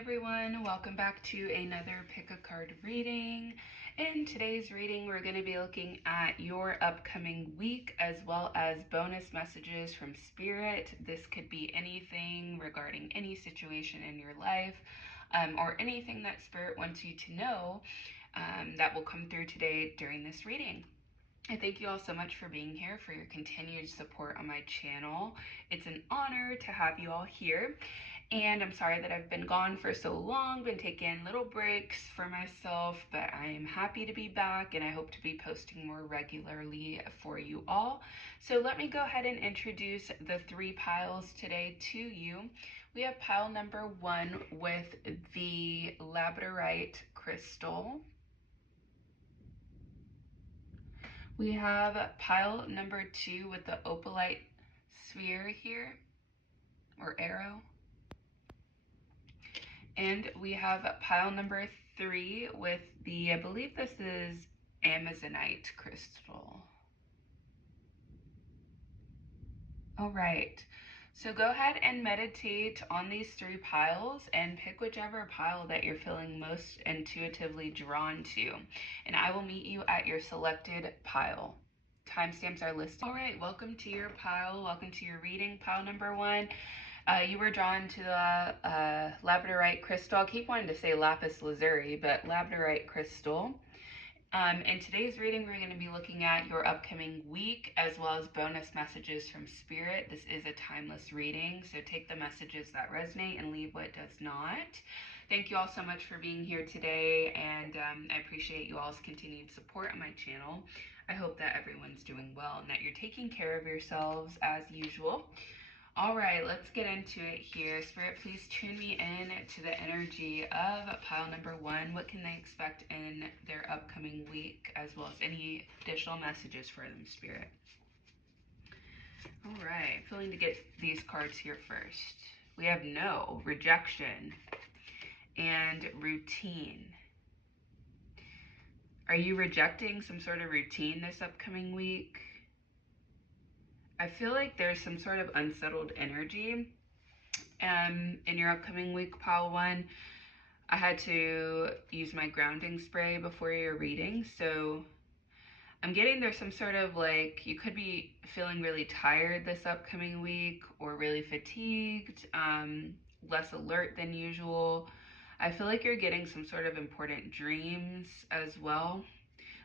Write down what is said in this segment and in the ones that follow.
everyone, welcome back to another pick a card reading. In today's reading, we're going to be looking at your upcoming week as well as bonus messages from Spirit. This could be anything regarding any situation in your life or anything that Spirit wants you to know that will come through today during this reading. I thank you all so much for being here, for your continued support on my channel. It's an honor to have you all here. And I'm sorry that I've been gone for so long, been taking little breaks for myself, but I am happy to be back and I hope to be posting more regularly for you all. So let me go ahead and introduce the three piles today to you. We have pile number 1 with the labradorite crystal. We have pile number 2 with the opalite sphere here, or arrow. And we have pile number 3 with the, I believe this is amazonite crystal. All right, so go ahead and meditate on these 3 piles and pick whichever pile that you're feeling most intuitively drawn to. And I will meet you at your selected pile. Timestamps are listed. All right, welcome to your pile. Welcome to your reading, pile number 1. You were drawn to the labradorite crystal. I keep wanting to say lapis lazuli, but labradorite crystal. In today's reading, we're going to be looking at your upcoming week as well as bonus messages from Spirit. This is a timeless reading, so take the messages that resonate and leave what does not. Thank you all so much for being here today, and I appreciate you all's continued support on my channel. I hope that everyone's doing well and that you're taking care of yourselves as usual. All right, let's get into it here. Spirit, please tune me in to the energy of pile number 1. What can they expect in their upcoming week, as well as any additional messages for them, Spirit? All right, feeling to get these cards here first. We have no, rejection, and routine. Are you rejecting some sort of routine this upcoming week? I feel like there's some sort of unsettled energy in your upcoming week, pile 1. I had to use my grounding spray before your reading, so I'm getting there's some sort of like, you could be feeling really tired this upcoming week or really fatigued, less alert than usual. I feel like you're getting some sort of important dreams as well.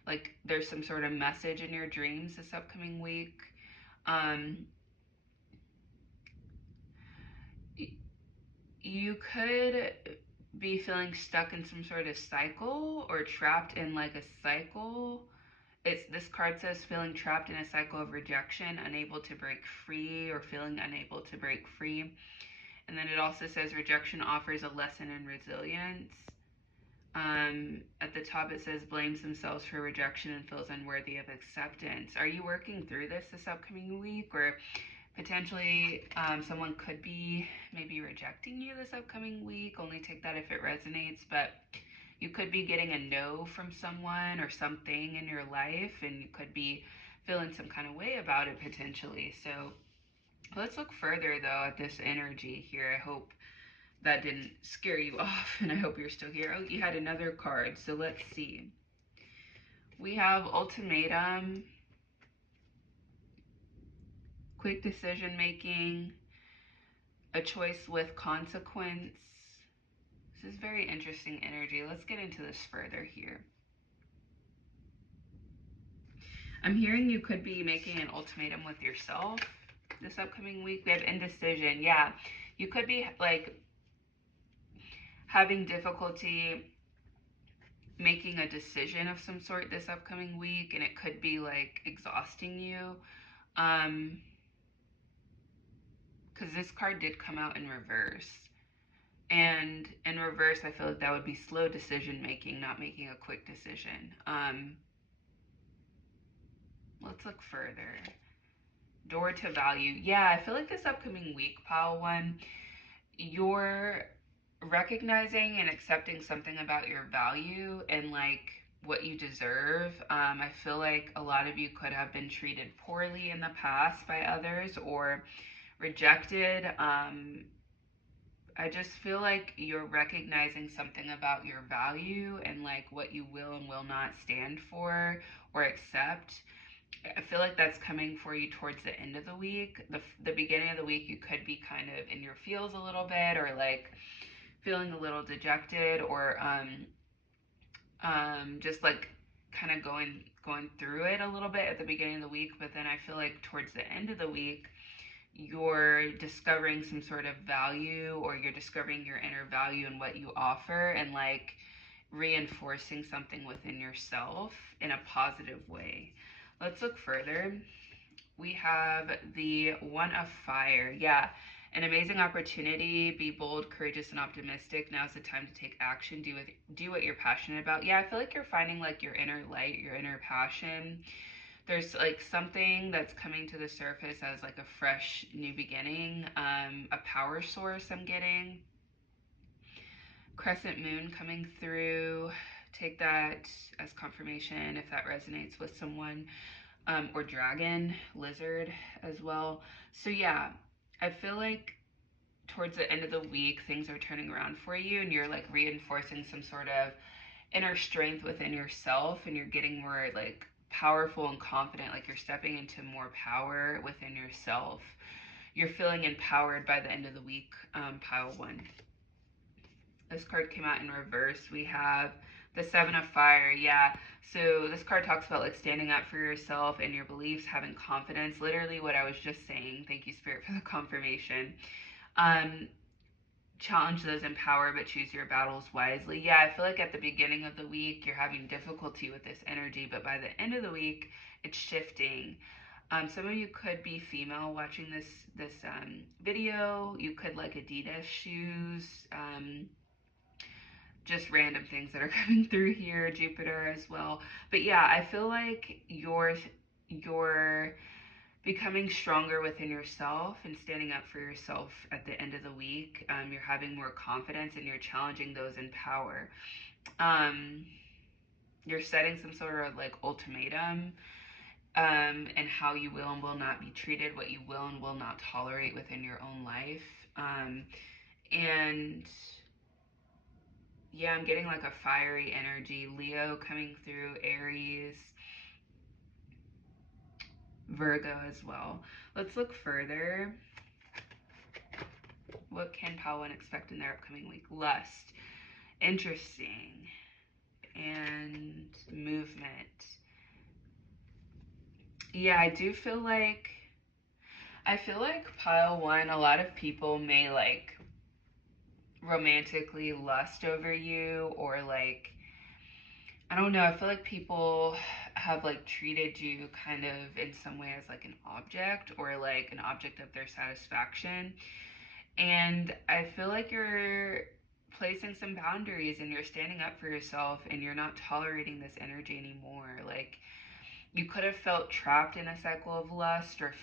Like there's some sort of message in your dreams this upcoming week. You could be feeling stuck in some sort of cycle or trapped in like a cycle. This card says feeling trapped in a cycle of rejection, unable to break free, or feeling unable to break free. And then it also says rejection offers a lesson in resilience. At the top it says blames themselves for rejection and feels unworthy of acceptance. Are you working through this upcoming week, or potentially someone could be maybe rejecting you this upcoming week? Only take that if it resonates, but you could be getting a no from someone or something in your life, and you could be feeling some kind of way about it potentially. So let's look further though at this energy here. I hope that didn't scare you off, and I hope you're still here. Oh, you had another card, so let's see. We have ultimatum, quick decision making, a choice with consequence. This is very interesting energy. Let's get into this further here. I'm hearing you could be making an ultimatum with yourself this upcoming week. We have indecision. Yeah, you could be like having difficulty making a decision of some sort this upcoming week, and it could be like exhausting you. Because this card did come out in reverse. And in reverse, I feel like that would be slow decision making, not making a quick decision. Let's look further. Door to value. Yeah, I feel like this upcoming week, pile 1, you're recognizing and accepting something about your value and like what you deserve. I feel like a lot of you could have been treated poorly in the past by others or rejected I just feel like you're recognizing something about your value and like what you will and will not stand for or accept. I feel like that's coming for you towards the end of the week. The beginning of the week, you could be kind of in your feels a little bit, or like feeling a little dejected, or just like kind of going through it a little bit at the beginning of the week. But then I feel like towards the end of the week, you're discovering some sort of value, or you're discovering your inner value and what you offer, and like reinforcing something within yourself in a positive way. Let's look further. We have the One of Fire. Yeah, an amazing opportunity. Be bold, courageous, and optimistic. Now's the time to take action. Do what you're passionate about. Yeah, I feel like you're finding like your inner light, your inner passion. There's like something that's coming to the surface as like a fresh new beginning, a power source I'm getting. Crescent moon coming through. Take that as confirmation if that resonates with someone. Or dragon, lizard as well. So yeah, I feel like towards the end of the week, things are turning around for you, and you're like reinforcing some sort of inner strength within yourself, and you're getting more like powerful and confident, like you're stepping into more power within yourself. You're feeling empowered by the end of the week, pile one. This card came out in reverse. We have the Seven of Fire. Yeah, so this card talks about like standing up for yourself and your beliefs, having confidence. Literally what I was just saying. Thank you, Spirit, for the confirmation. um Challenge those in power, but choose your battles wisely. Yeah, I feel like at the beginning of the week you're having difficulty with this energy, but by the end of the week it's shifting. Some of you could be female watching this video. You could like Adidas shoes, just random things that are coming through here, Jupiter as well. But yeah, I feel like you're becoming stronger within yourself and standing up for yourself at the end of the week. You're having more confidence and you're challenging those in power. You're setting some sort of like ultimatum, and how you will and will not be treated, what you will and will not tolerate within your own life. And yeah, I'm getting like a fiery energy. Leo coming through, Aries, Virgo as well. Let's look further. What can Pawan expect in their upcoming week? Lust. Interesting. And movement. Yeah, I feel like pile one, a lot of people may like romantically lust over you, or like, I don't know, I feel like people have like treated you kind of in some way as like an object, or like an object of their satisfaction. And I feel like you're placing some boundaries and you're standing up for yourself, and you're not tolerating this energy anymore. Like, you could have felt trapped in a cycle of lust, or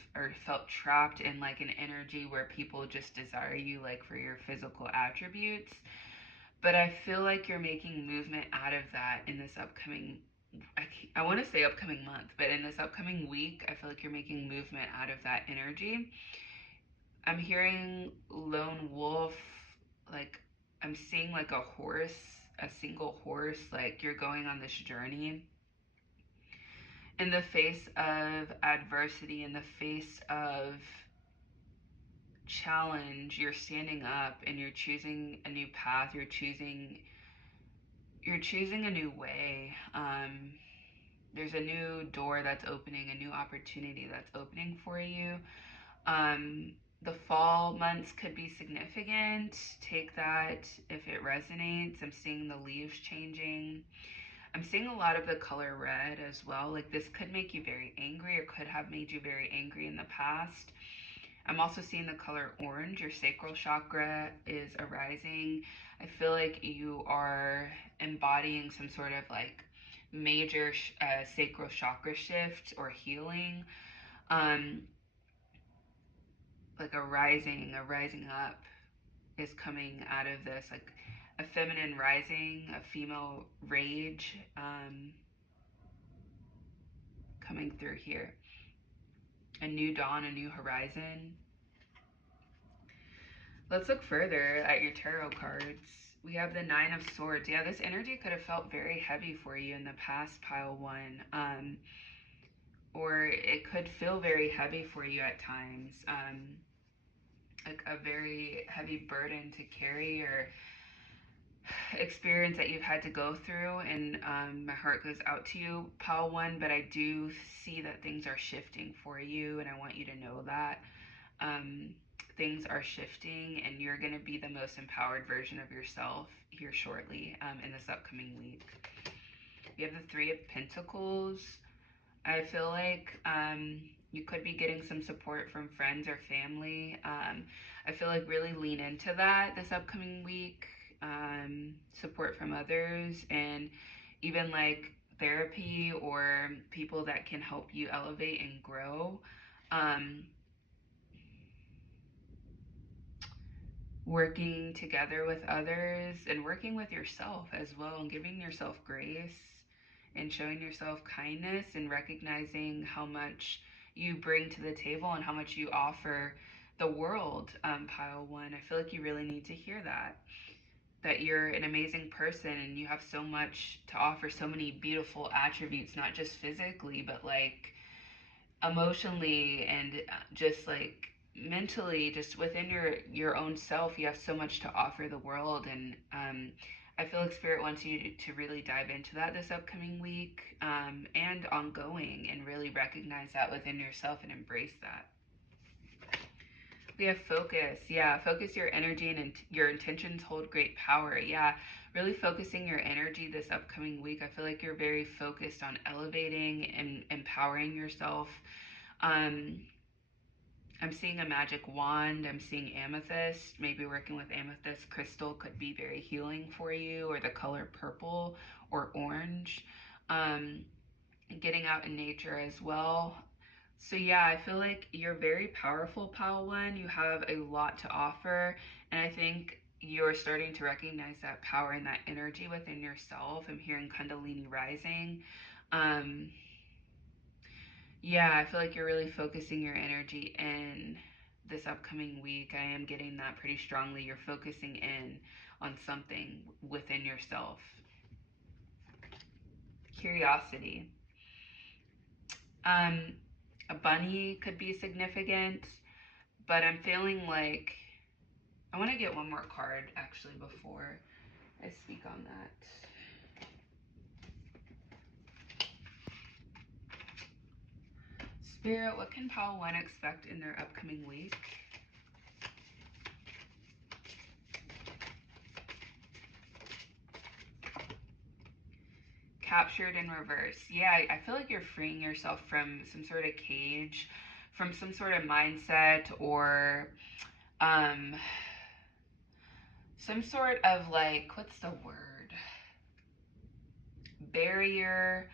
felt trapped in like an energy where people just desire you like for your physical attributes. But I feel like you're making movement out of that in this upcoming, I want to say upcoming month, but in this upcoming week, I feel like you're making movement out of that energy. I'm hearing lone wolf, like I'm seeing like a horse, a single horse, like you're going on this journey. In the face of adversity, in the face of challenge, you're standing up and you're choosing a new path. You're choosing a new way. There's a new door that's opening, a new opportunity that's opening for you. The fall months could be significant. Take that if it resonates. I'm seeing the leaves changing. I'm seeing a lot of the color red as well. Like, this could make you very angry, or could have made you very angry in the past. I'm also seeing the color orange. Your sacral chakra is arising. I feel like you are embodying some sort of like major sacral chakra shift or healing. Um, like a rising up is coming out of this, like a feminine rising, a female rage, coming through here. A new dawn, a new horizon. Let's look further at your tarot cards. We have the Nine of Swords. Yeah, this energy could have felt very heavy for you in the past, pile one. Or it could feel very heavy for you at times. Like a very heavy burden to carry, or experience that you've had to go through. And my heart goes out to you, pile one, but I do see that things are shifting for you, and I want you to know that. Um, Things are shifting, and you're going to be the most empowered version of yourself here shortly, in this upcoming week. We have the Three of Pentacles. I feel like you could be getting some support from friends or family. I feel like really lean into that this upcoming week. Support from others, and even like therapy or people that can help you elevate and grow. Um, Working together with others and working with yourself as well, and giving yourself grace and showing yourself kindness and recognizing how much you bring to the table and how much you offer the world, pile one. I feel like you really need to hear that you're an amazing person and you have so much to offer, so many beautiful attributes, not just physically, but like emotionally, and just like mentally, just within your own self. You have so much to offer the world, and I feel like spirit wants you to really dive into that this upcoming week, and ongoing, and really recognize that within yourself and embrace that. We have focus. Yeah, focus your energy, and your intentions hold great power. Yeah, really focusing your energy this upcoming week. I feel like you're very focused on elevating and empowering yourself. um I'm seeing a magic wand. I'm seeing amethyst. Maybe working with amethyst crystal could be very healing for you, or the color purple or orange. Um, Getting out in nature as well. So yeah, I feel like you're very powerful, pile one. You have a lot to offer, and I think you're starting to recognize that power and that energy within yourself. I'm hearing Kundalini rising. Um, yeah, I feel like you're really focusing your energy in this upcoming week. I am getting that pretty strongly. You're focusing in on something within yourself. Curiosity. Um, a bunny could be significant, but I'm feeling like I want to get one more card actually before I speak on that. Spirit, what can pile one expect in their upcoming week? Captured in reverse. Yeah, I feel like you're freeing yourself from some sort of cage, from some sort of mindset, or um, some sort of like, what's the word? Barrier,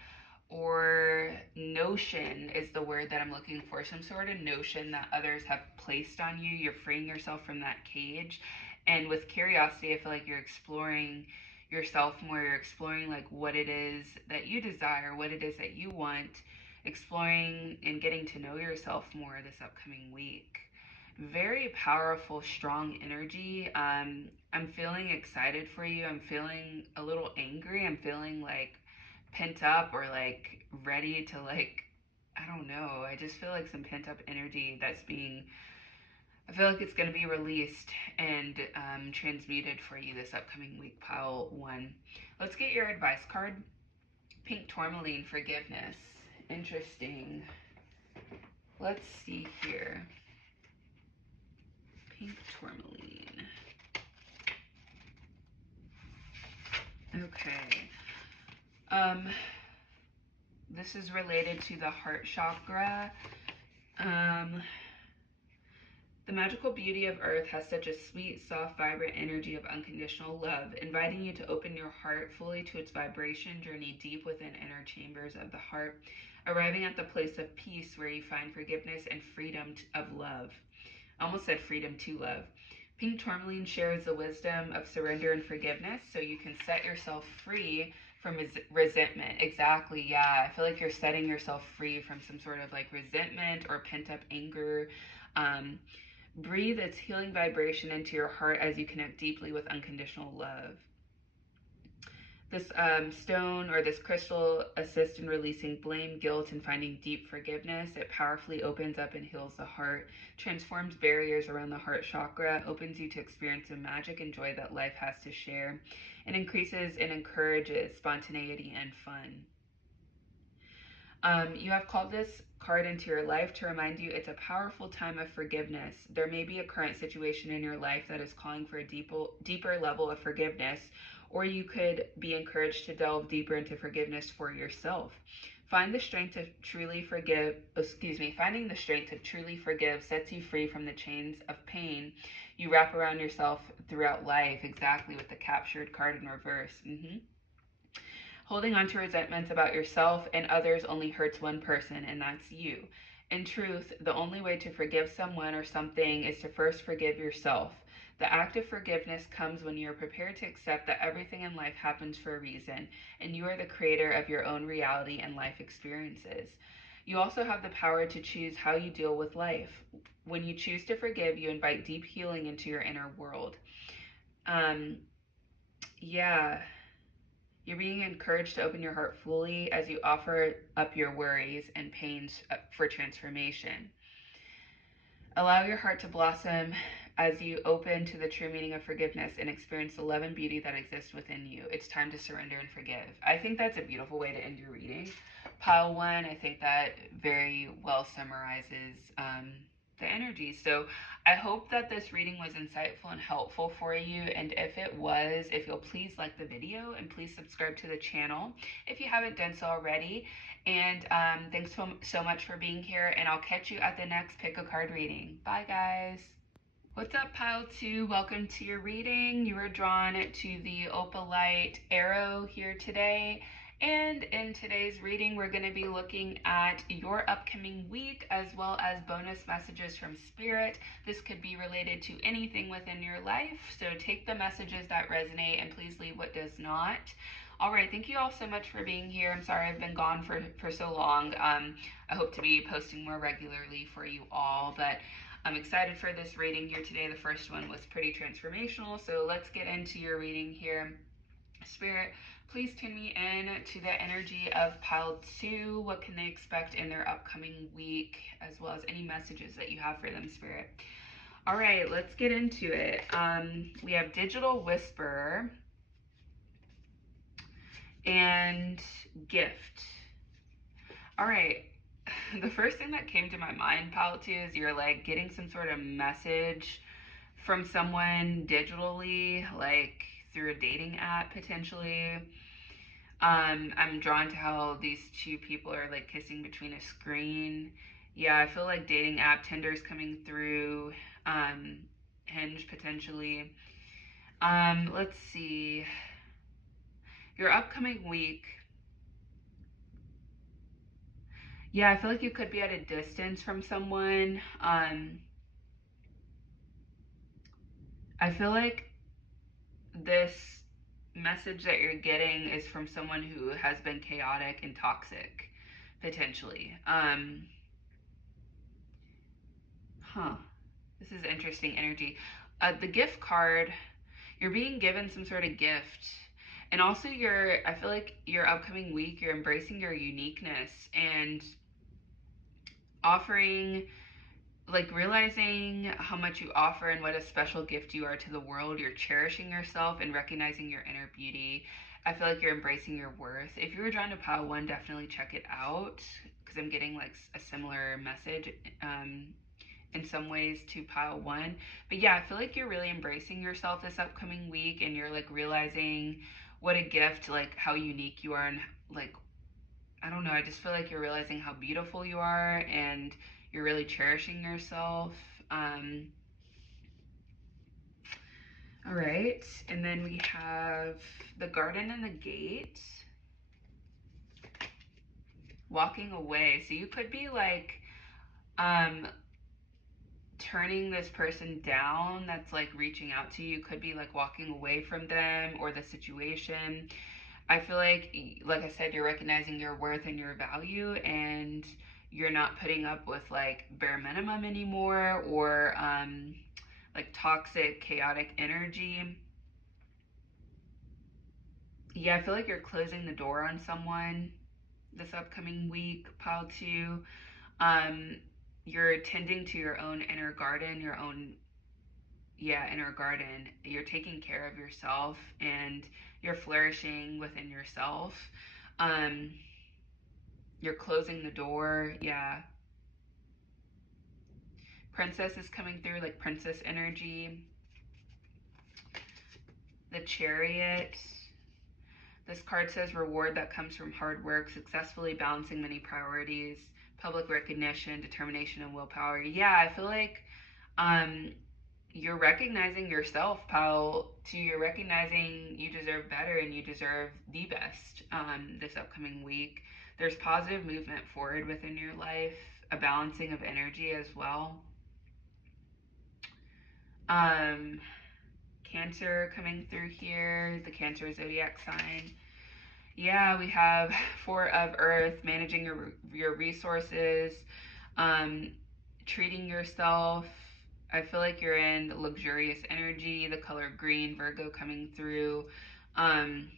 or notion is the word that I'm looking for. Some sort of notion that others have placed on you. You're freeing yourself from that cage. And with curiosity, I feel like you're exploring yourself more. You're exploring like what it is that you desire, what it is that you want, exploring and getting to know yourself more this upcoming week. Very powerful, strong energy. I'm feeling excited for you. I'm feeling a little angry. I'm feeling like pent up, or like ready to like, I don't know. I just feel like some pent up energy that's being, I feel like it's going to be released and transmuted for you this upcoming week, pile one. Let's get your advice card. Pink tourmaline, forgiveness. Interesting. Let's see here. Pink tourmaline. Okay. Um, this is related to the heart chakra. Um, The magical beauty of Earth has such a sweet, soft, vibrant energy of unconditional love, inviting you to open your heart fully to its vibration, journey deep within inner chambers of the heart, arriving at the place of peace where you find forgiveness and freedom of love. I almost said freedom to love. Pink tourmaline shares the wisdom of surrender and forgiveness, so you can set yourself free from resentment. Exactly, yeah. I feel like you're setting yourself free from some sort of like resentment or pent up anger. Um, Breathe its healing vibration into your heart as you connect deeply with unconditional love. This stone or this crystal assists in releasing blame, guilt, and finding deep forgiveness. It powerfully opens up and heals the heart, transforms barriers around the heart chakra, opens you to experience the magic and joy that life has to share, and increases and encourages spontaneity and fun. You have called this card into your life to remind you it's a powerful time of forgiveness. There may be a current situation in your life that is calling for a deeper level of forgiveness, or you could be encouraged to delve deeper into forgiveness for yourself. Find the strength to truly forgive, finding the strength to truly forgive sets you free from the chains of pain you wrap around yourself throughout life, exactly with the captured card in reverse. Holding on to resentments about yourself and others only hurts one person, and that's you. In truth, the only way to forgive someone or something is to first forgive yourself. The act of forgiveness comes when you are prepared to accept that everything in life happens for a reason, and you are the creator of your own reality and life experiences. You also have the power to choose how you deal with life. When you choose to forgive, you invite deep healing into your inner world. Um, yeah. You're being encouraged to open your heart fully as you offer up your worries and pains for transformation. Allow your heart to blossom as you open to the true meaning of forgiveness and experience the love and beauty that exists within you. It's time to surrender and forgive. I think that's a beautiful way to end your reading. Pile one, I think that very well summarizes the energy. So I hope that this reading was insightful and helpful for you. And if it was, if you'll please like the video and please subscribe to the channel if you haven't done so already. And thanks so much for being here, and I'll catch you at the next pick a card reading. Bye, guys. What's up, pile two? Welcome to your reading. You were drawn to the opalite arrow here today. And in today's reading, we're going to be looking at your upcoming week as well as bonus messages from Spirit. This could be related to anything within your life, so take the messages that resonate and please leave what does not. All right, thank you all so much for being here. I'm sorry I've been gone for so long. I hope to be posting more regularly for you all, but I'm excited for this reading here today. The first one was pretty transformational, so let's get into your reading here. Spirit, please tune me in to the energy of pile two. What can they expect in their upcoming week, as well as any messages that you have for them, Spirit. All right, let's get into it. We have Digital Whisperer and Gift. All right, the first thing that came to my mind, pile two, is you're like getting some sort of message from someone digitally, like through a dating app potentially. I'm drawn to how these two people are like kissing between a screen. Yeah, I feel like dating app Tinder's coming through. Hinge potentially. Let's see. Your upcoming week. Yeah, I feel like you could be at a distance from someone. I feel like this message that you're getting is from someone who has been chaotic and toxic, potentially. This is interesting energy. The gift card, you're being given some sort of gift. And also I feel like your upcoming week, you're embracing your uniqueness and offering, like realizing how much you offer and what a special gift you are to the world. You're cherishing yourself and recognizing your inner beauty. I feel like you're embracing your worth. If you were drawn to pile one, definitely check it out, because I'm getting like a similar message in some ways to pile one. But yeah, I feel like you're really embracing yourself this upcoming week, and you're like realizing what a gift, like how unique you are, and like, I don't know, I just feel like you're realizing how beautiful you are, and you're really cherishing yourself. All right, and then we have the garden and the gate. Walking away. So you could be like turning this person down that's like reaching out to you. Could be like walking away from them or the situation. I feel like I said, you're recognizing your worth and your value, and you're not putting up with like bare minimum anymore, or like toxic, chaotic energy. Yeah, I feel like you're closing the door on someone this upcoming week, pile two. Um, you're tending to your own inner garden, your own, yeah, inner garden. You're taking care of yourself and you're flourishing within yourself. Um, you're closing the door, yeah. Princess is coming through, like princess energy. The Chariot. This card says reward that comes from hard work, successfully balancing many priorities, public recognition, determination, and willpower. Yeah, I feel like um, you're recognizing yourself, pal. Too, you're recognizing you deserve better and you deserve the best this upcoming week. There's positive movement forward within your life, a balancing of energy as well. Um, Cancer coming through here, the Cancer zodiac sign. Yeah, we have Four of Earth, managing your resources, um, treating yourself. I feel like you're in luxurious energy, the color green, Virgo coming through. Um,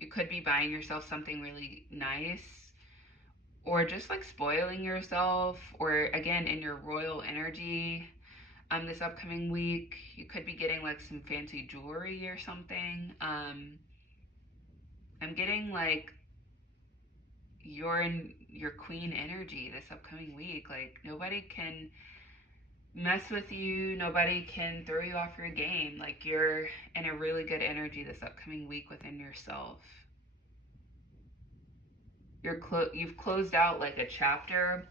you could be buying yourself something really nice, or just like spoiling yourself, or again, in your royal energy. This upcoming week, you could be getting like some fancy jewelry or something. I'm getting like you're in your queen energy this upcoming week. Like nobody can mess with you, nobody can throw you off your game. Like you're in a really good energy this upcoming week within yourself. You've closed out like a chapter.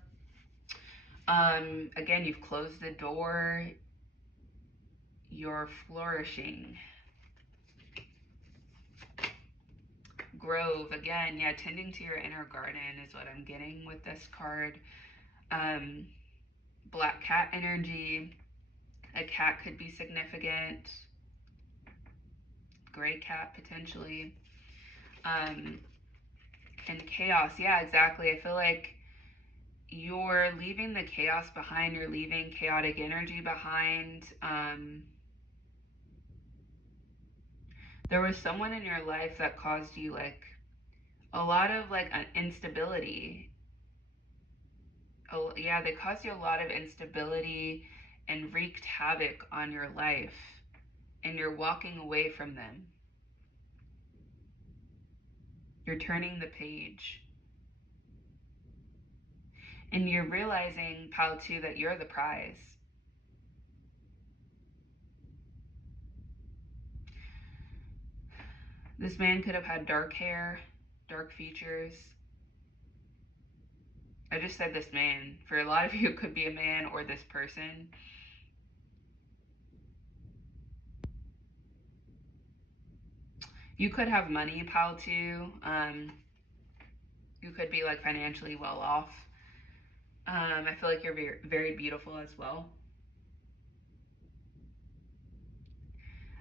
Again, you've closed the door. You're flourishing. Grove, again, yeah, tending to your inner garden is what I'm getting with this card. um Black cat energy. A cat could be significant. Gray cat potentially. um and chaos, yeah, exactly. I feel like you're leaving the chaos behind, you're leaving chaotic energy behind. There was someone in your life that caused you like a lot of like instability. Oh yeah, they caused you a lot of instability and wreaked havoc on your life, and you're walking away from them. You're turning the page. And you're realizing, pile two, that you're the prize. This man could have had dark hair, dark features. I just said this man. For a lot of you, it could be a man or this person. You could have money, pile two. You could be like financially well off. I feel like you're very, very beautiful as well.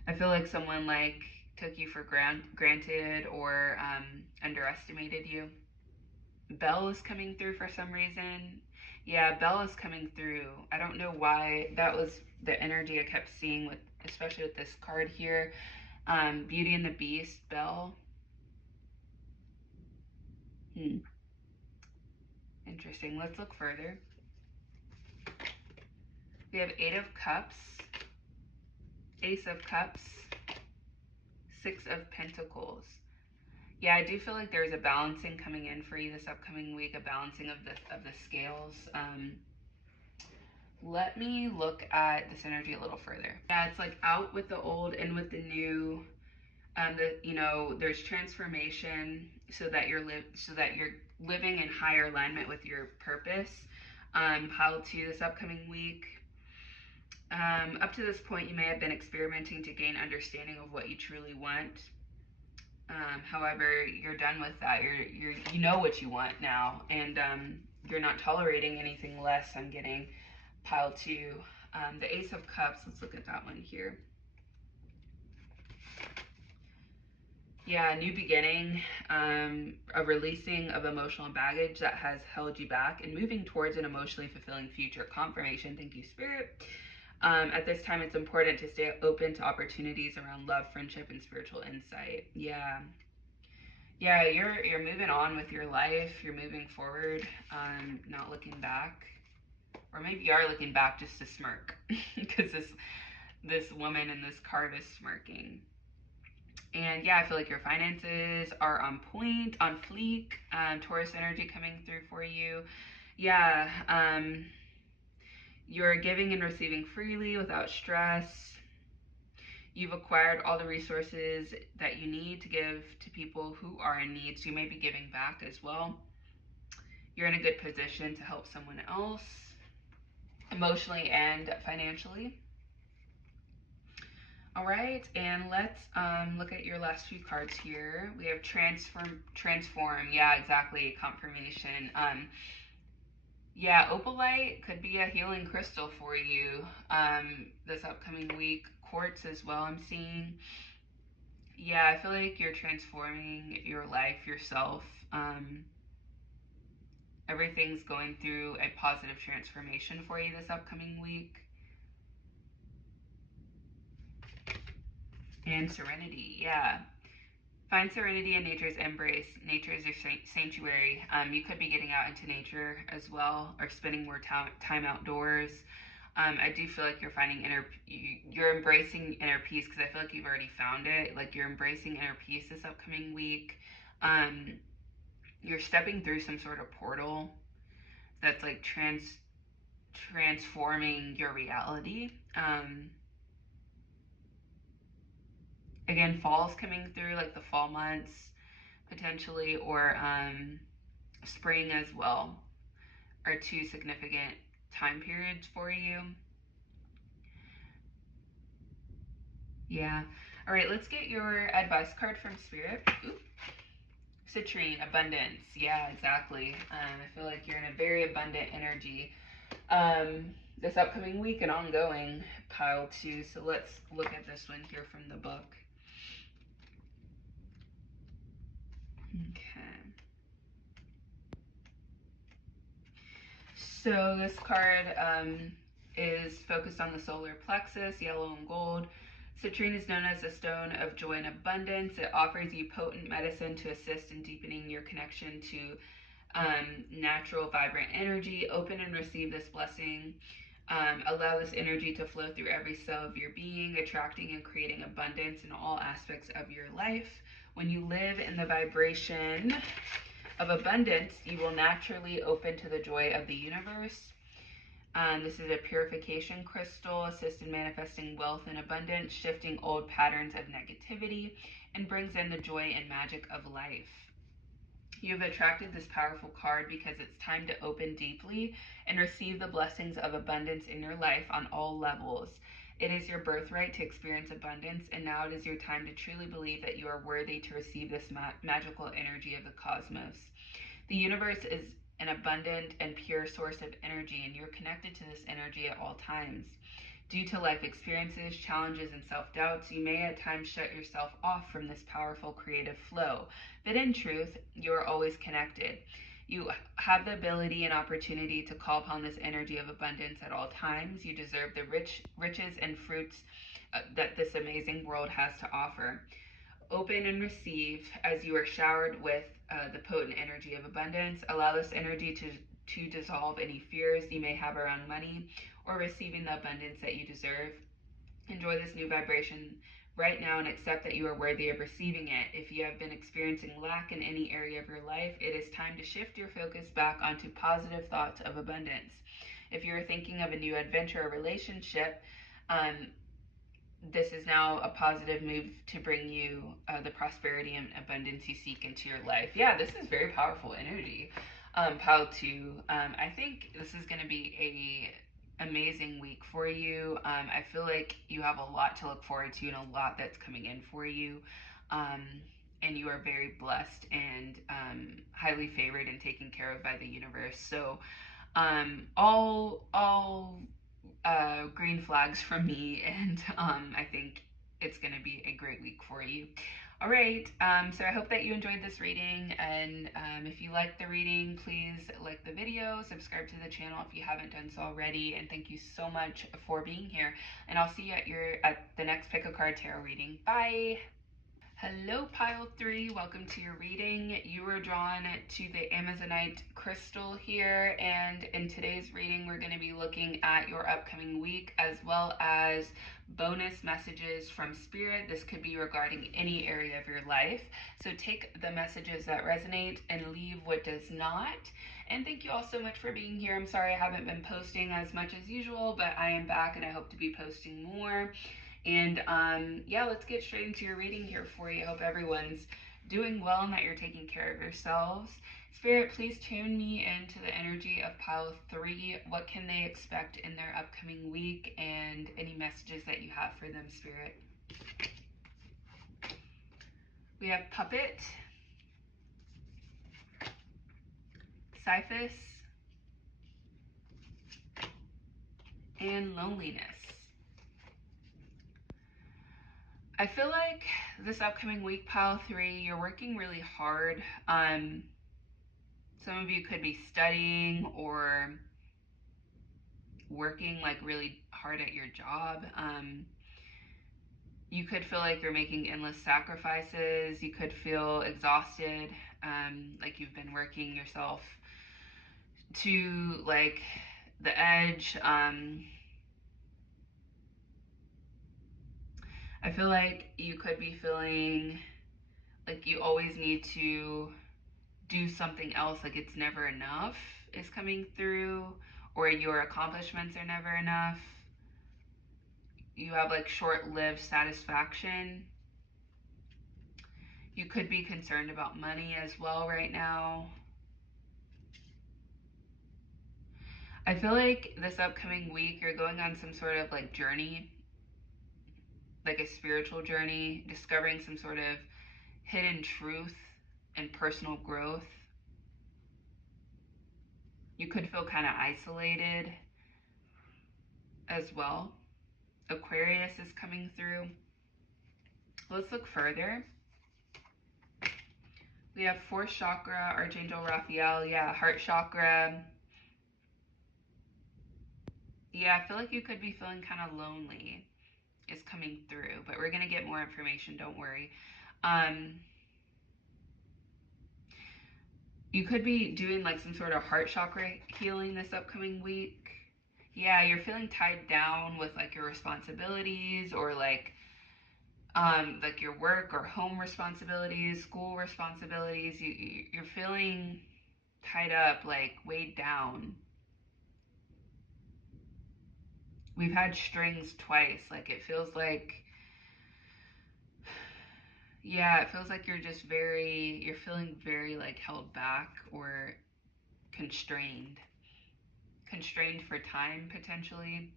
I feel like someone like took you for granted or underestimated you. Belle is coming through for some reason. Yeah, Belle is coming through. I don't know why. That was the energy I kept seeing with, especially with this card here. Beauty and the Beast, Belle. Interesting. Let's look further. We have Eight of Cups, Ace of Cups, Six of Pentacles. Yeah, I do feel like there's a balancing coming in for you this upcoming week, a balancing of the scales. Let me look at this energy a little further. Yeah, it's like out with the old, in with the new. There's transformation so that you're living in higher alignment with your purpose. Pile two, this upcoming week. Up to this point, you may have been experimenting to gain understanding of what you truly want. However, you're done with that. You know what you want now, and you're not tolerating anything less. I'm getting pile two. The Ace of Cups. Let's look at that one here. Yeah, new beginning, a releasing of emotional baggage that has held you back, and moving towards an emotionally fulfilling future. Confirmation. Thank you, Spirit. At this time, it's important to stay open to opportunities around love, friendship, and spiritual insight. Yeah, yeah, you're moving on with your life. You're moving forward, not looking back, or maybe you are looking back just to smirk, because this woman in this card is smirking. And yeah, I feel like your finances are on point, on fleek. Taurus energy coming through for you. Yeah, you're giving and receiving freely without stress. You've acquired all the resources that you need to give to people who are in need. So you may be giving back as well. You're in a good position to help someone else emotionally and financially. All right, and let's look at your last few cards here. We have transform. Yeah, exactly. Confirmation. Yeah, opalite could be a healing crystal for you this upcoming week. Quartz as well, I'm seeing. Yeah, I feel like you're transforming your life, yourself. Um, Everything's going through a positive transformation for you this upcoming week. And serenity, yeah. Find serenity in nature's embrace. Nature is your sanctuary. You could be getting out into nature as well, or spending more time outdoors. I do feel like you're finding you're embracing inner peace, because I feel like you've already found it. Like you're embracing inner peace this upcoming week. Um, you're stepping through some sort of portal that's like transforming your reality. Again, fall's coming through, like the fall months potentially, or spring as well, are two significant time periods for you. Yeah. All right, let's get your advice card from Spirit. Ooh. Citrine, abundance. Yeah, exactly. I feel like you're in a very abundant energy this upcoming week and ongoing, pile two. So let's look at this one here from the book. Okay. So this card is focused on the solar plexus, yellow and gold. Citrine is known as the stone of joy and abundance. It offers you potent medicine to assist in deepening your connection to natural, vibrant energy. Open and receive this blessing. Allow this energy to flow through every cell of your being, attracting and creating abundance in all aspects of your life. When you live in the vibration of abundance, you will naturally open to the joy of the universe. This is a purification crystal, assist in manifesting wealth and abundance, shifting old patterns of negativity, and brings in the joy and magic of life. You have attracted this powerful card because it's time to open deeply and receive the blessings of abundance in your life on all levels. It is your birthright to experience abundance, and now it is your time to truly believe that you are worthy to receive this magical energy of the cosmos. The universe is an abundant and pure source of energy, and you're connected to this energy at all times. Due to life experiences, challenges, and self doubts, you may at times shut yourself off from this powerful creative flow. But in truth, you are always connected. You have the ability and opportunity to call upon this energy of abundance at all times. You deserve the riches and fruits that this amazing world has to offer. Open and receive as you are showered with the potent energy of abundance. Allow this energy to dissolve any fears you may have around money or receiving the abundance that you deserve. Enjoy this new vibration right now and accept that you are worthy of receiving it. If you have been experiencing lack in any area of your life, it is time to shift your focus back onto positive thoughts of abundance. If you are thinking of a new adventure or relationship, this is now a positive move to bring you the prosperity and abundance you seek into your life. Yeah, this is very powerful energy. Pile 2. I think this is going to be a amazing week for you. I feel like you have a lot to look forward to and a lot that's coming in for you. Um, and you are very blessed and highly favored and taken care of by the universe. So all green flags from me, and I think it's going to be a great week for you. All right, so I hope that you enjoyed this reading, and if you liked the reading, please like the video, subscribe to the channel if you haven't done so already, and thank you so much for being here, and I'll see you at the next Pick a Card Tarot reading. Bye! Hello, Pile 3. Welcome to your reading. You were drawn to the Amazonite crystal here, and in today's reading, we're going to be looking at your upcoming week as well as bonus messages from Spirit. This could be regarding any area of your life. So take the messages that resonate and leave what does not. And thank you all so much for being here. I'm sorry I haven't been posting as much as usual, but I am back and I hope to be posting more. And yeah, let's get straight into your reading here for you. I hope everyone's doing well and that you're taking care of yourselves. Spirit, please tune me into the energy of Pile 3. What can they expect in their upcoming week, and any messages that you have for them, Spirit? We have Puppet, Sisyphus, and Loneliness. I feel like this upcoming week, Pile 3, you're working really hard. Some of you could be studying or working like really hard at your job. You could feel like you're making endless sacrifices. You could feel exhausted, like you've been working yourself to like the edge. I feel like you could be feeling like you always need to do something else, like it's never enough is coming through, or your accomplishments are never enough. You have like short-lived satisfaction. You could be concerned about money as well right now. I feel like this upcoming week you're going on some sort of like journey, like a spiritual journey, discovering some sort of hidden truth and personal growth. You could feel kind of isolated as well. Aquarius is coming through. Let's look further. We have 4th chakra, Archangel Raphael. Yeah, heart chakra. Yeah, I feel like you could be feeling kind of lonely is coming through, but we're going to get more information, don't worry. You could be doing like some sort of heart chakra healing this upcoming week. Yeah, you're feeling tied down with like your responsibilities, or like your work or home responsibilities, school responsibilities. You're feeling tied up, like weighed down. We've had strings twice. Like it feels like, yeah, it feels like you're feeling very like held back or constrained for time potentially.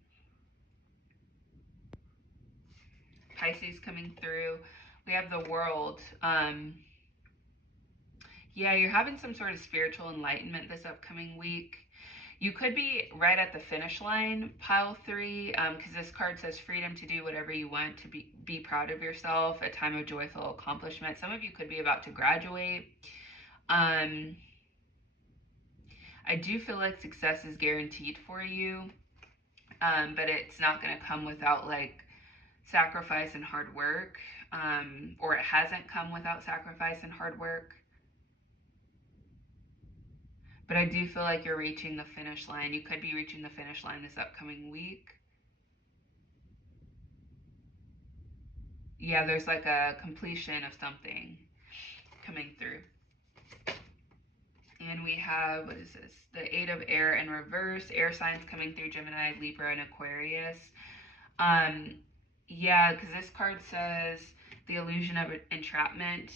Pisces coming through. We have the World. Yeah, you're having some sort of spiritual enlightenment this upcoming week. You could be right at the finish line, Pile 3, because this card says freedom to do whatever you want, to be proud of yourself, a time of joyful accomplishment. Some of you could be about to graduate. I do feel like success is guaranteed for you, but it's not going to come without like sacrifice and hard work, or it hasn't come without sacrifice and hard work. But I do feel like you're reaching the finish line. You could be reaching the finish line this upcoming week. Yeah, there's like a completion of something coming through. And we have, what is this? The 8 of Air in reverse. Air signs coming through: Gemini, Libra, and Aquarius. Yeah, because this card says the illusion of entrapment.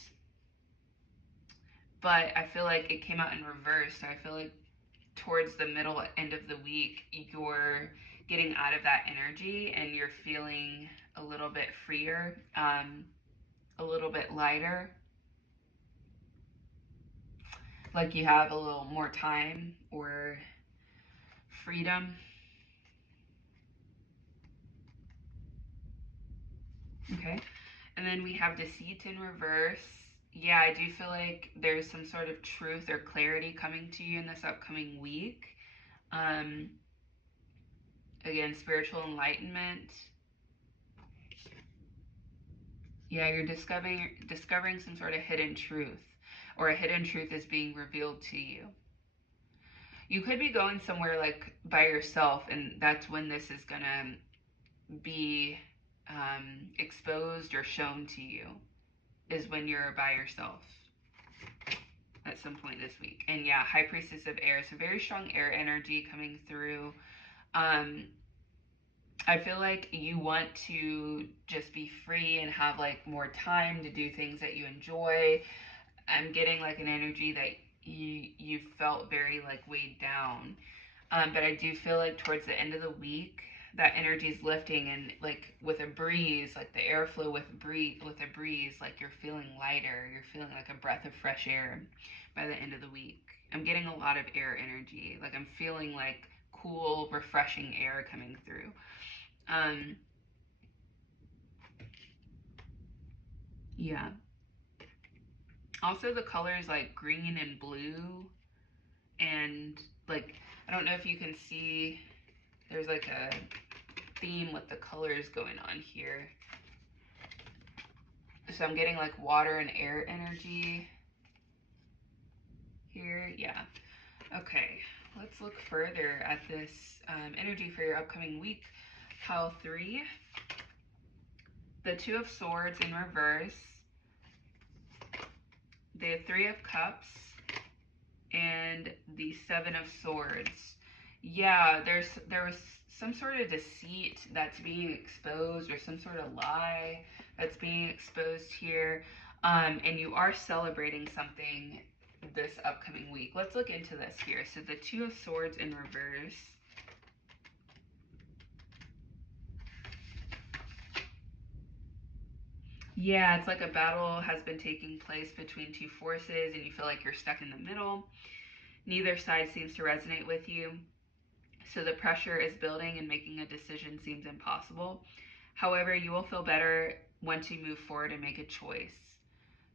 But I feel like it came out in reverse. So I feel like towards the middle end of the week, you're getting out of that energy and you're feeling a little bit freer, a little bit lighter. Like you have a little more time or freedom. Okay. And then we have deceit in reverse. Yeah, I do feel like there's some sort of truth or clarity coming to you in this upcoming week. Um, again, spiritual enlightenment. Yeah, you're discovering some sort of hidden truth, or a hidden truth is being revealed to you. You could be going somewhere like by yourself, and that's when this is gonna be exposed or shown to you, is when you're by yourself at some point this week. And yeah, High Priestess of Air, so very strong air energy coming through. I feel like you want to just be free and have like more time to do things that you enjoy. I'm getting like an energy that you felt very like weighed down. But I do feel like towards the end of the week, that energy is lifting, and like with a breeze, like the airflow with a breeze, like you're feeling lighter. You're feeling like a breath of fresh air by the end of the week. I'm getting a lot of air energy. Like I'm feeling like cool, refreshing air coming through. Yeah. Also, the colors like green and blue, and like I don't know if you can see. There's like a theme with the colors going on here. So I'm getting like water and air energy here. Yeah. Okay. Let's look further at this energy for your upcoming week. Pile 3. The Two of Swords in reverse. The Three of Cups. And the Seven of Swords. Yeah, there was some sort of deceit that's being exposed, or some sort of lie that's being exposed here. And you are celebrating something this upcoming week. Let's look into this here. So the Two of Swords in reverse. Yeah, it's like a battle has been taking place between two forces, and you feel like you're stuck in the middle. Neither side seems to resonate with you. So the pressure is building, and making a decision seems impossible. However, you will feel better once you move forward and make a choice.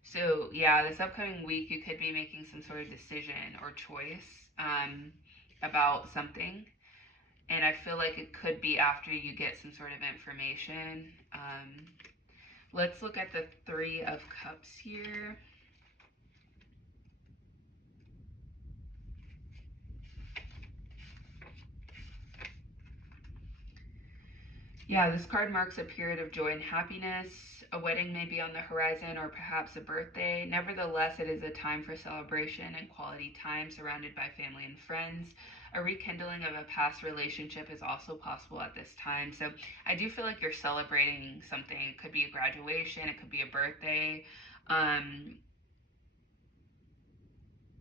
So yeah, this upcoming week you could be making some sort of decision or choice about something. And I feel like it could be after you get some sort of information. Let's look at the Three of Cups here. Yeah, this card marks a period of joy and happiness. A wedding may be on the horizon, or perhaps a birthday. Nevertheless, it is a time for celebration and quality time surrounded by family and friends. A rekindling of a past relationship is also possible at this time. So I do feel like you're celebrating something. It could be a graduation, it could be a birthday,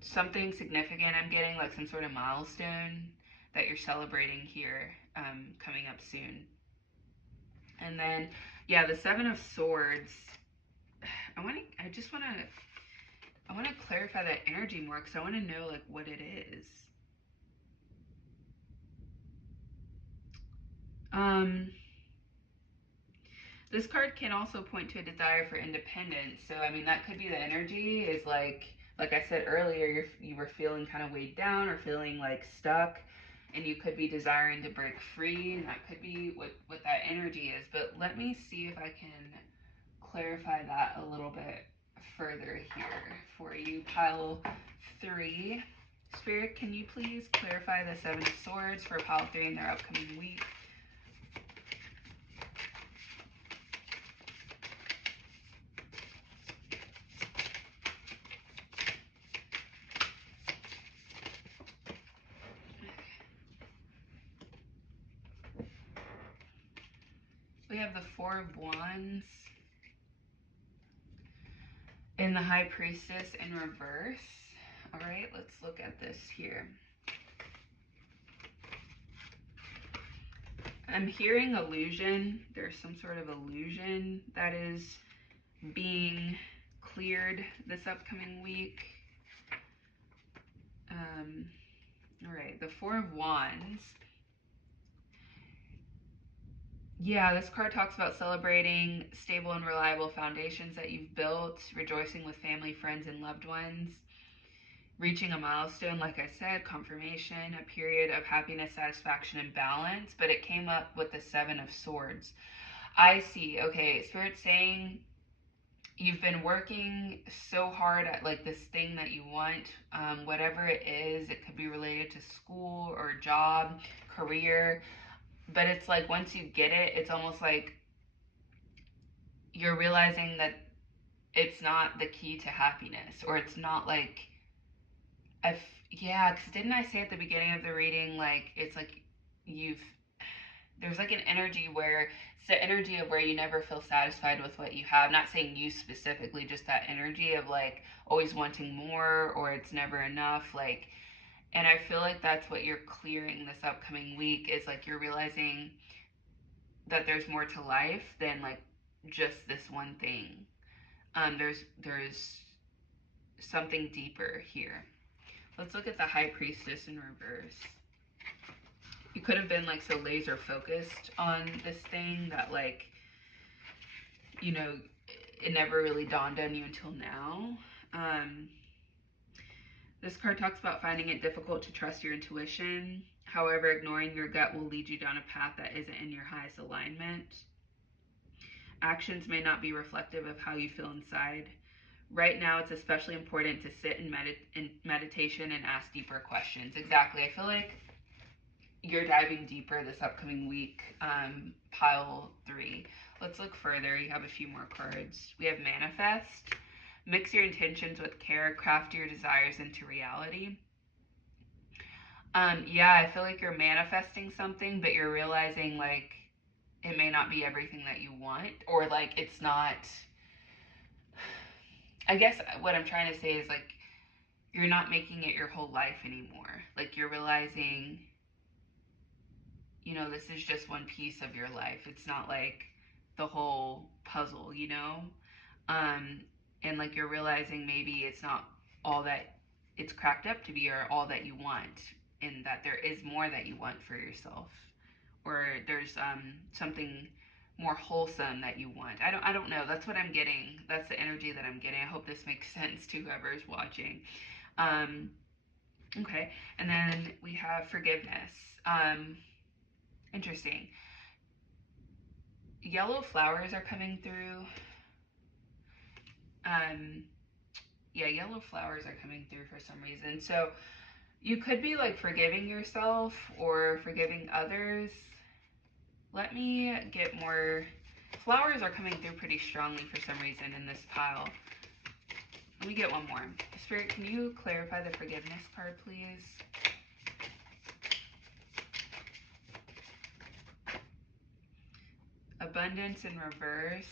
something significant. I'm getting like some sort of milestone that you're celebrating here, coming up soon. And then, yeah, the Seven of Swords. I want to clarify that energy more, because I want to know like what it is. This card can also point to a desire for independence. So I mean, that could be the energy. Is like I said earlier, you were feeling kind of weighed down, or feeling like stuck, and you could be desiring to break free, and that could be what that energy is. But let me see if I can clarify that a little bit further here for you. Pile 3. Spirit, can you please clarify the Seven of Swords for pile 3 in their upcoming week? We have the Four of Wands and the High Priestess in reverse. All right, let's look at this here. I'm hearing illusion. There's some sort of illusion that is being cleared this upcoming week. All right, the Four of Wands. Yeah, this card talks about celebrating stable and reliable foundations that you've built, rejoicing with family, friends, and loved ones, reaching a milestone, like I said, confirmation, a period of happiness, satisfaction, and balance. But it came up with the Seven of Swords. I see. Okay, Spirit's saying you've been working so hard at like this thing that you want, whatever it is. It could be related to school or job, career. But it's like once you get it, it's almost like you're realizing that it's not the key to happiness, or it's not like yeah, because didn't I say at the beginning of the reading, like it's like you've there's like an energy where it's the energy of where you never feel satisfied with what you have. Not saying you specifically, just that energy of like always wanting more, or it's never enough. Like, and I feel like that's what you're clearing this upcoming week, is like you're realizing that there's more to life than like just this one thing. There's something deeper here. Let's look at the High Priestess in reverse. You could have been like so laser focused on this thing that like, you know, it never really dawned on you until now. This card talks about finding it difficult to trust your intuition. However, ignoring your gut will lead you down a path that isn't in your highest alignment. Actions may not be reflective of how you feel inside. Right now, it's especially important to sit in meditation and ask deeper questions. Exactly. I feel like you're diving deeper this upcoming week, pile 3. Let's look further. You have a few more cards. We have Manifest. Mix your intentions with care. Craft your desires into reality. Yeah, I feel like you're manifesting something, but you're realizing like it may not be everything that you want, or like it's not. I guess what I'm trying to say is like you're not making it your whole life anymore. Like you're realizing, you know, this is just one piece of your life. It's not like the whole puzzle, you know? Um, and like you're realizing maybe it's not all that it's cracked up to be, or all that you want, and that there is more that you want for yourself, or there's something more wholesome that you want. I don't know. That's what I'm getting. That's the energy that I'm getting. I hope this makes sense to whoever's watching. Okay, and then we have forgiveness. Interesting. Yellow flowers are coming through. Yeah, yellow flowers are coming through for some reason. So you could be like forgiving yourself or forgiving others. Let me get more. Flowers are coming through pretty strongly for some reason in this pile. Let me get one more. Spirit, can you clarify the forgiveness card, please? Abundance in reverse.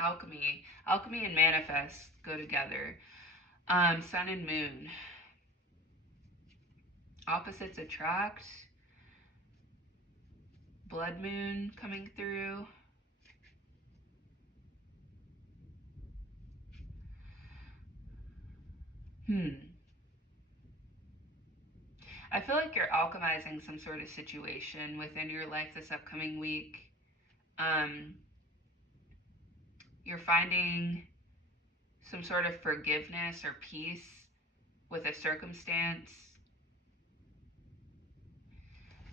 Alchemy. Alchemy and manifest go together. Sun and moon. Opposites attract. Blood moon coming through. I feel like you're alchemizing some sort of situation within your life this upcoming week. You're finding some sort of forgiveness or peace with a circumstance.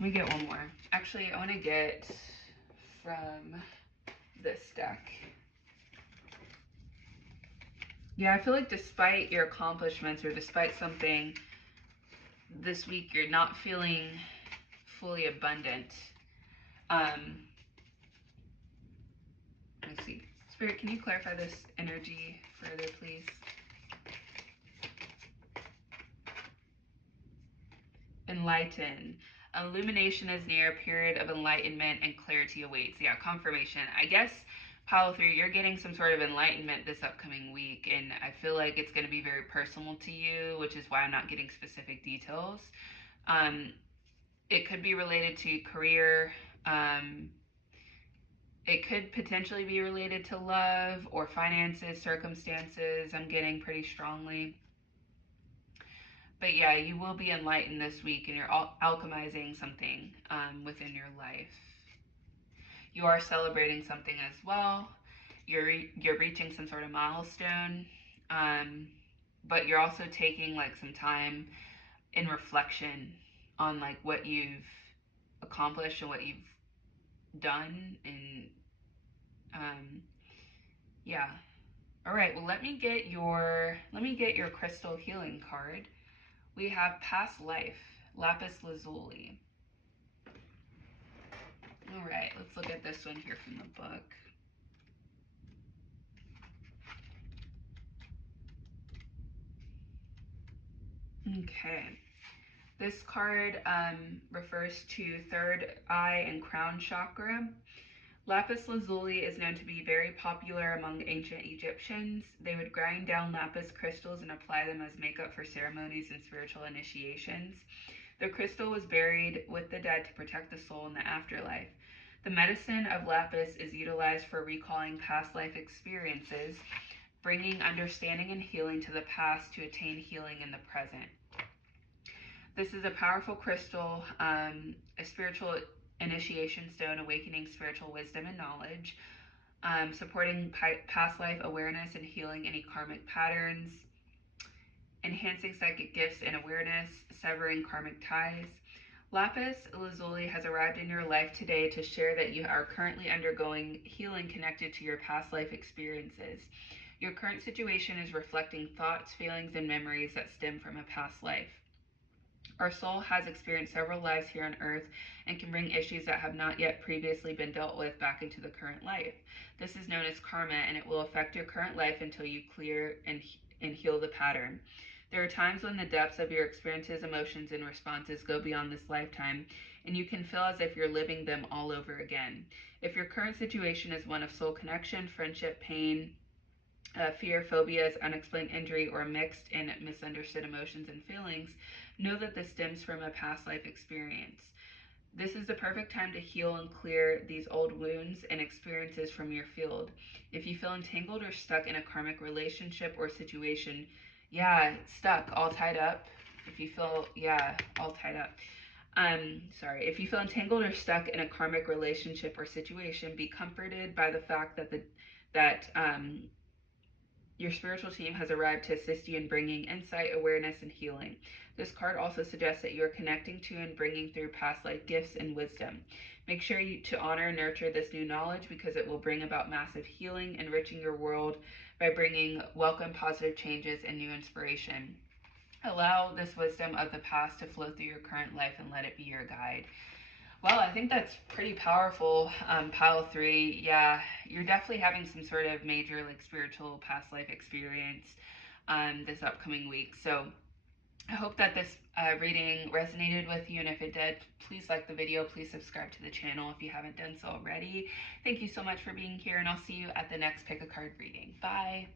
Let me get one more. Actually, I want to get from this deck. Yeah, I feel like despite your accomplishments, or despite something this week, you're not feeling fully abundant. Let's see. Spirit, can you clarify this energy further, please? Enlighten. Illumination is near. A period of enlightenment and clarity awaits. Yeah, confirmation. I guess, pile 3, you're getting some sort of enlightenment this upcoming week, and I feel like it's going to be very personal to you, which is why I'm not getting specific details. It could be related to career. It could potentially be related to love or finances, circumstances. I'm getting pretty strongly. But yeah, you will be enlightened this week, and you're alchemizing something within your life. You are celebrating something as well. You're reaching some sort of milestone, um, but you're also taking like some time in reflection on like what you've accomplished and what you've done, and um, yeah. All right. Well, let me get your crystal healing card. We have past life, lapis lazuli. All right, let's look at this one here from the book. Okay. This card refers to third eye and crown chakra. Lapis lazuli is known to be very popular among ancient Egyptians. They would grind down lapis crystals and apply them as makeup for ceremonies and spiritual initiations. The crystal was buried with the dead to protect the soul in the afterlife. The medicine of lapis is utilized for recalling past life experiences, bringing understanding and healing to the past to attain healing in the present. This is a powerful crystal, a spiritual initiation stone, awakening spiritual wisdom and knowledge, supporting past life awareness and healing any karmic patterns, enhancing psychic gifts and awareness, severing karmic ties. Lapis lazuli has arrived in your life today to share that you are currently undergoing healing connected to your past life experiences. Your current situation is reflecting thoughts, feelings, and memories that stem from a past life. Our soul has experienced several lives here on earth and can bring issues that have not yet previously been dealt with back into the current life. This is known as karma, and it will affect your current life until you clear and heal the pattern. There are times when the depths of your experiences, emotions, and responses go beyond this lifetime, and you can feel as if you're living them all over again. If your current situation is one of soul connection, friendship, pain, fear, phobias, unexplained injury, or mixed and misunderstood emotions and feelings, know that this stems from a past life experience. This is the perfect time to heal and clear these old wounds and experiences from your field. If you feel entangled or stuck in a karmic relationship or situation, stuck, all tied up. If you feel, all tied up. If you feel entangled or stuck in a karmic relationship or situation, be comforted by the fact that your spiritual team has arrived to assist you in bringing insight, awareness, and healing. This card also suggests that you are connecting to and bringing through past life gifts and wisdom. Make sure to honor and nurture this new knowledge because it will bring about massive healing, enriching your world by bringing welcome positive changes and new inspiration. Allow this wisdom of the past to flow through your current life and let it be your guide. Well, I think that's pretty powerful, pile 3. Yeah, you're definitely having some sort of major, like, spiritual past life experience this upcoming week. So I hope that this reading resonated with you, and if it did, please like the video. Please subscribe to the channel if you haven't done so already. Thank you so much for being here, and I'll see you at the next Pick a Card reading. Bye!